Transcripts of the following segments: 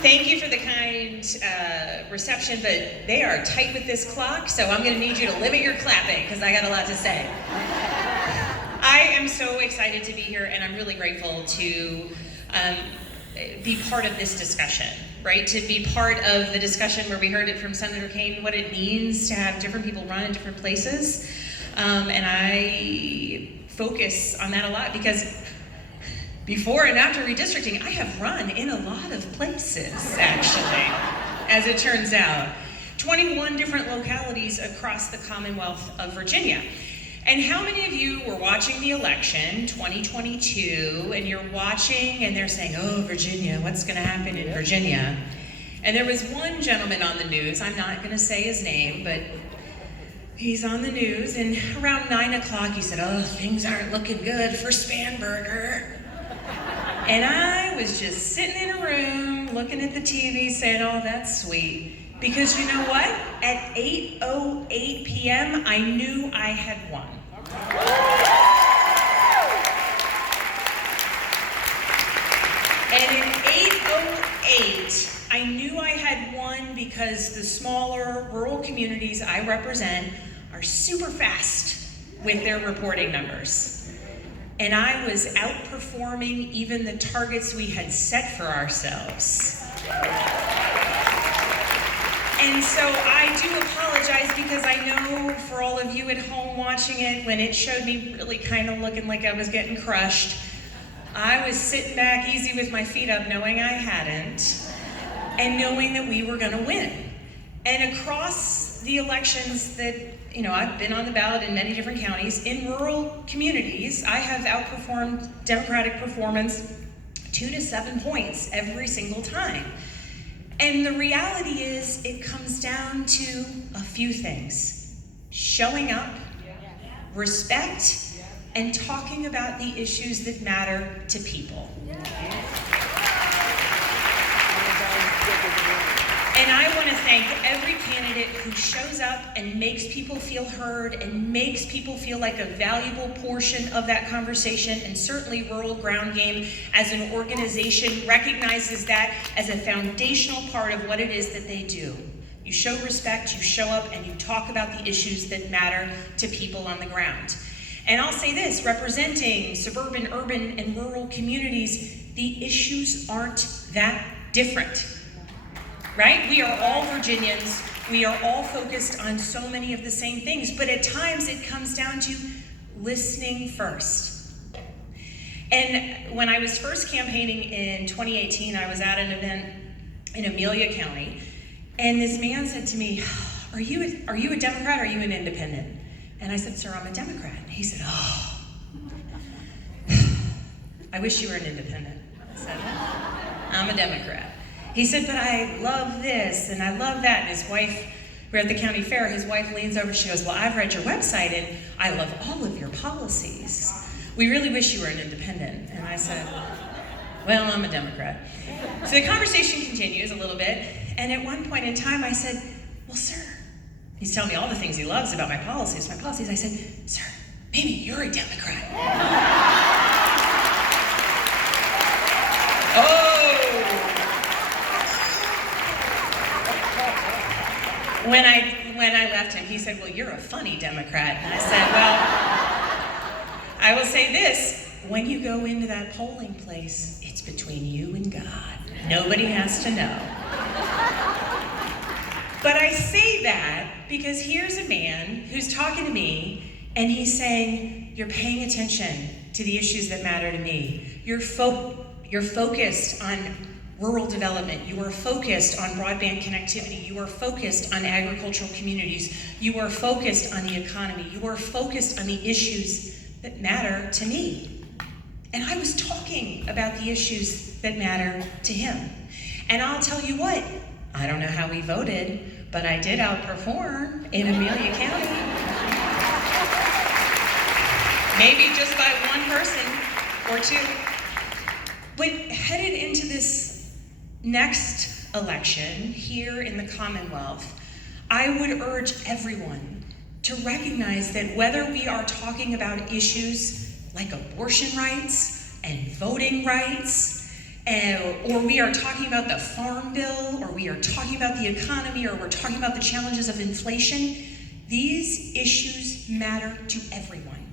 Thank you for the kind reception, but they are tight with this clock, so I'm going to need you to limit your clapping because I got a lot to say. I am so excited to be here, and I'm really grateful to be part of this discussion, right? To be part of the discussion where we heard it from Senator Kaine, what it means to have different people run in different places. And I focus on that a lot because before and after redistricting, I have run in a lot of places, actually, as it turns out. 21 different localities across the Commonwealth of Virginia. And how many of you were watching the election, 2022, and you're watching and they're saying, oh, Virginia, what's gonna happen in Virginia? And there was one gentleman on the news, I'm not gonna say his name, but he's on the news, and around 9 o'clock he said, oh, things aren't looking good for Spanberger. And I was just sitting in a room, looking at the TV, saying, oh, that's sweet. Because you know what? At 8:08 p.m., I knew I had won. And at 8:08, I knew I had won because the smaller rural communities I represent are super fast with their reporting numbers. And I was outperforming even the targets we had set for ourselves. And so I do apologize because I know for all of you at home watching it, when it showed me really kind of looking like I was getting crushed, I was sitting back easy with my feet up knowing I hadn't, and knowing that we were gonna win. And across the elections that, you know, I've been on the ballot in many different counties, in rural communities, I have outperformed Democratic performance 2 to 7 points every single time. And the reality is, it comes down to a few things: showing up, respect, and talking about the issues that matter to people. And I want to thank every candidate who shows up and makes people feel heard and makes people feel like a valuable portion of that conversation, and certainly Rural Ground Game as an organization recognizes that as a foundational part of what it is that they do. You show respect, you show up, and you talk about the issues that matter to people on the ground. And I'll say this, representing suburban, urban, and rural communities, the issues aren't that different. Right? We are all Virginians. We are all focused on so many of the same things, but at times it comes down to listening first. And when I was first campaigning in 2018, I was at an event in Amelia County, and this man said to me, are you a Democrat or are you an independent? And I said, sir, I'm a Democrat. And he said, oh, I wish you were an independent. I said, I'm a Democrat. He said, but I love this and I love that. And his wife, we're at the county fair, his wife leans over, she goes, well, I've read your website and I love all of your policies. We really wish you were an independent. And I said, well, I'm a Democrat. So the conversation continues a little bit. And at one point in time, I said, well, sir, he's telling me all the things he loves about my policies. I said, sir, maybe you're a Democrat. Oh. When I left him, he said, well, you're a funny Democrat. And I said, well, I will say this, when you go into that polling place, it's between you and God. Nobody has to know. But I say that because here's a man who's talking to me, and he's saying, you're paying attention to the issues that matter to me. You're focused on rural development, you are focused on broadband connectivity, you are focused on agricultural communities, you are focused on the economy, you are focused on the issues that matter to me. And I was talking about the issues that matter to him. And I'll tell you what, I don't know how he voted, but I did outperform in Amelia County. Maybe just by one person or two. But headed into this next election here in the Commonwealth, I would urge everyone to recognize that whether we are talking about issues like abortion rights and voting rights or we are talking about the farm bill, or we are talking about the economy, or we're talking about the challenges of inflation, these issues matter to everyone.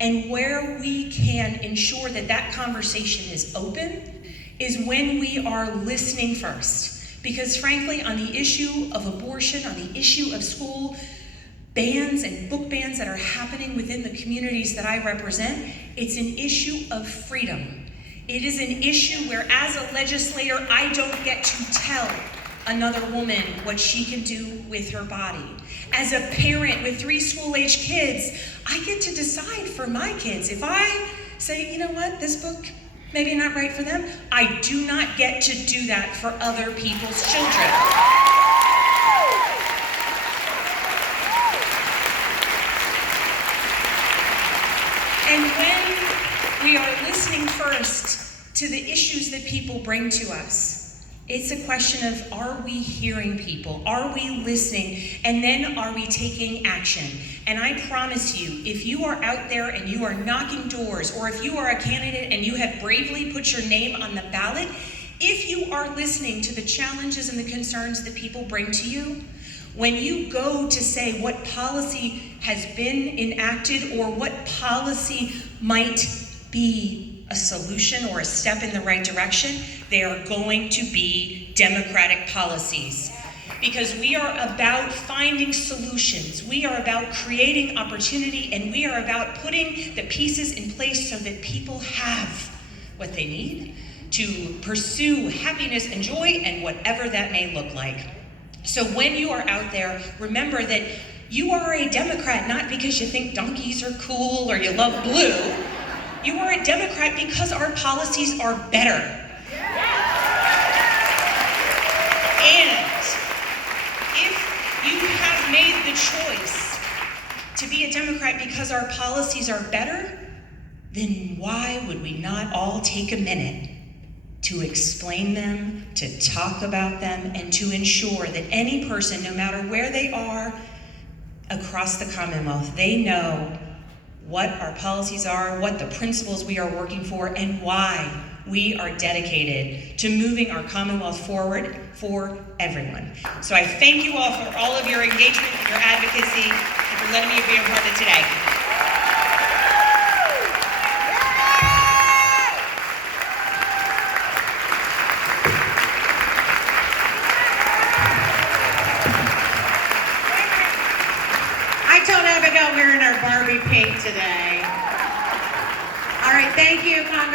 And where we can ensure that that conversation is open is when we are listening first. Because frankly, on the issue of abortion, on the issue of school bans and book bans that are happening within the communities that I represent, it's an issue of freedom. It is an issue where, as a legislator, I don't get to tell another woman what she can do with her body. As a parent with 3 school-age kids, I get to decide for my kids. If I say, you know what, this book, maybe not right for them, I do not get to do that for other people's children. And when we are listening first to the issues that people bring to us, it's a question of, are we hearing people? Are we listening? And then are we taking action? And I promise you, if you are out there and you are knocking doors, or if you are a candidate and you have bravely put your name on the ballot, if you are listening to the challenges and the concerns that people bring to you, when you go to say what policy has been enacted or what policy might be a solution or a step in the right direction, they are going to be Democratic policies. Because we are about finding solutions, we are about creating opportunity, and we are about putting the pieces in place so that people have what they need to pursue happiness and joy and whatever that may look like. So when you are out there, remember that you are a Democrat not because you think donkeys are cool or you love blue. You are a Democrat because our policies are better. And if you have made the choice to be a Democrat because our policies are better, then why would we not all take a minute to explain them, to talk about them, and to ensure that any person, no matter where they are across the Commonwealth, they know what our policies are, what the principles we are working for, and why we are dedicated to moving our Commonwealth forward for everyone. So I thank you all for all of your engagement, your advocacy, and for letting me be a part of today. I told Abigail we were in our Barbie pink today. All right, thank you, Congressman.